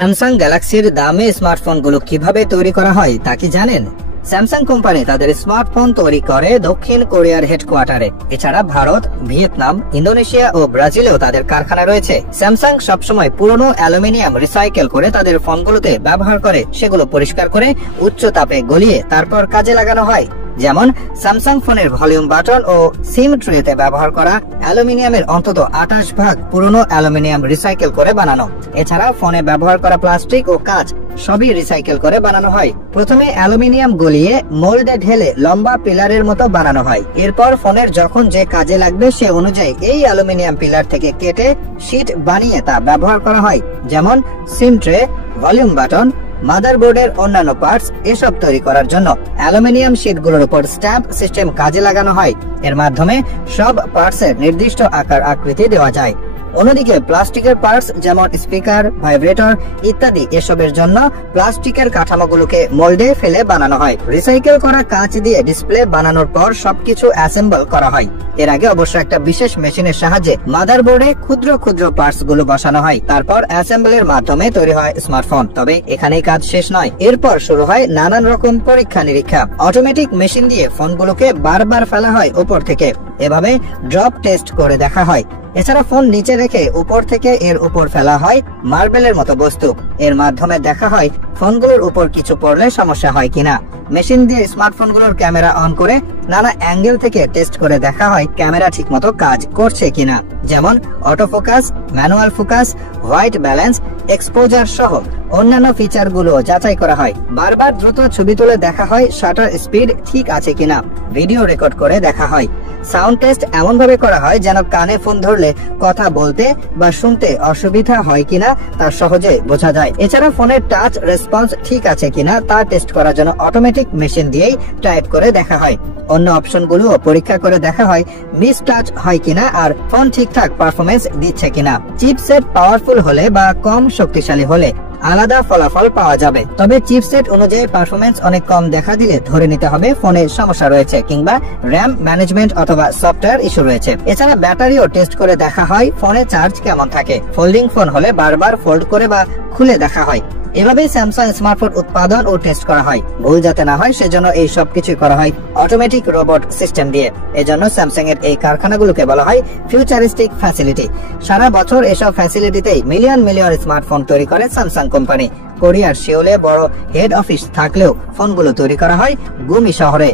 Samsung গ্যালাক্সির দামি স্মার্টফোনগুলো কিভাবে তৈরি করা হয় তা কি জানেন? স্যামসাং কোম্পানি তাদের স্মার্টফোন তৈরি করে দক্ষিণ কোরিয়ার হেডকোয়ার্টারে। এছাড়া ভারত, ভিয়েতনাম, ইন্দোনেশিয়া ও ব্রাজিলেও তাদের কারখানা রয়েছে। স্যামসাং সবসময় পুরনো অ্যালুমিনিয়াম রিসাইকেল করে তাদের ফোনগুলোতে ব্যবহার করে, সেগুলো পরিষ্কার করে উচ্চ তাপে গলিয়ে তারপর কাজে লাগানো হয়। যেমন স্যামসাং ফোনের ভলিউম বাটন ও সিম ট্রেতে ব্যবহার করা অ্যালুমিনিয়ামের অন্তত 28 ভাগ পুরনো অ্যালুমিনিয়াম রিসাইকেল করে বানানো। এছাড়া ফোনে ব্যবহার করা প্লাস্টিক ও কাঁচ সবই রিসাইকেল করে বানানো হয়। প্রথমে অ্যালুমিনিয়াম গলিয়ে মোল্ডে ঢেলে লম্বা পিলারের মতো বানানো হয়। এরপর ফোনের যখন যে কাজে লাগবে সে অনুযায়ী এই অ্যালুমিনিয়াম পিলার থেকে কেটে শীট বানিয়ে তা ব্যবহার করা হয়। যেমন সিম ট্রে, ভলিউম বাটন, মাদারবোর্ডের অন্যান্য পার্টস এসব তৈরি করার জন্য অ্যালুমিনিয়াম শীটগুলোর উপর স্ট্যাম্প সিস্টেম কাজে লাগানো হয়। এর মাধ্যমে সব পার্টসের নির্দিষ্ট আকার আকৃতি দেওয়া যায়। অন্যদিকে প্লাস্টিকের পার্টস যেমন স্পিকার, ভাইব্রেটর ইত্যাদি এসবের জন্য প্লাস্টিকের কাঠামোগুলোকে মোল্ডে ফেলে বানানো হয়। রিসাইকেল করা কাঁচ দিয়ে ডিসপ্লে বানানোর পর সবকিছু অ্যাসেম্বল করা হয়। এর আগে অবশ্য একটা বিশেষ মেশিনের সাহায্যে মাদারবোর্ডে ক্ষুদ্র ক্ষুদ্র পার্টস গুলো বসানো হয়। তারপর অ্যাসেম্বলের মাধ্যমে তৈরি হয় স্মার্টফোন। তবে এখানেই কাজ শেষ নয়, এরপর শুরু হয় নানান রকম পরীক্ষা নিরীক্ষা। অটোমেটিক মেশিন দিয়ে ফোনগুলোকে বারবার ফেলা হয় উপর থেকে। এভাবে ড্রপ টেস্ট করে দেখা হয়। এছাড়া ফোন নিচে রেখে উপর থেকে এর উপর ফেলা হয় মার্বেলের মতো বস্তু। এর মাধ্যমে দেখা হয় ফোনগুলোর উপর কিছু পড়লে সমস্যা হয় কিনা। মেশিন দিয়ে স্মার্টফোনগুলোর ক্যামেরা অন করে নানা অ্যাঙ্গেল থেকে টেস্ট করে দেখা হয় ক্যামেরা ঠিকমতো কাজ করছে কিনা। যেমন auto focus, manual focus, white balance, exposure সহ অন্যান্য ফিচার গুলো যাচাই করা হয়। বারবার দ্রুত ছবি তুলে দেখা হয় শাটার স্পিড ঠিক আছে কিনা। ভিডিও রেকর্ড করে দেখা হয়। সাউন্ড টেস্ট এমন ভাবে করা হয় যেন কানে ফোন ধরলে কথা বলতে বা শুনতে অসুবিধা হয় কিনা তা সহজে বোঝা যায়। এছাড়া ফোনের টাচ রেসপন্স ঠিক আছে কিনা তা টেস্ট করার জন্য অটোমেটিক মেশিন দিয়েই টাইপ করে দেখা হয়। অন্য অপশন গুলো পরীক্ষা করে দেখা হয় মিস টাচ হয় কিনা আর ফোন ঠিকঠাক পারফরমেন্স দিচ্ছে কিনা। চিপসেট পাওয়ারফুল হলে বা কম শক্তিশালী হলে আলাদা ফলাফল পাওয়া যাবে। তবে চিপসেট অনুযায়ী পারফরমেন্স অনেক কম দেখা দিলে ধরে নিতে হবে ফোনে সমস্যা রয়েছে কিংবা র্যাম ম্যানেজমেন্ট অথবা সফটওয়্যার ইস্যু রয়েছে। এছাড়া ব্যাটারিও টেস্ট করে দেখা হয় ফোনে চার্জ কেমন থাকে। ফোল্ডিং ফোন হলে বারবার ফোল্ড করে বা খুলে দেখা হয়। এভাবেই স্যামসাং স্মার্টফোন উৎপাদন ও টেস্ট করা হয়। ভুল যাতে না হয় সেজন্য এই সব কিছু করা হয় অটোমেটিক রোবট সিস্টেম দিয়ে। এজন্য স্যামসাং এর এই কারখানাগুলোকে বলা হয় ফিউচারিস্টিক ফ্যাসিলিটি। সারা বছর এসব ফ্যাসিলিটিতেই মিলিয়ন মিলিয়ন স্মার্টফোন তৈরি করে স্যামসাং কোম্পানি। কোরিয়ার সিওলে বড় হেড অফিস থাকলেও ফোনগুলো তৈরি করা হয় গুমি শহরে।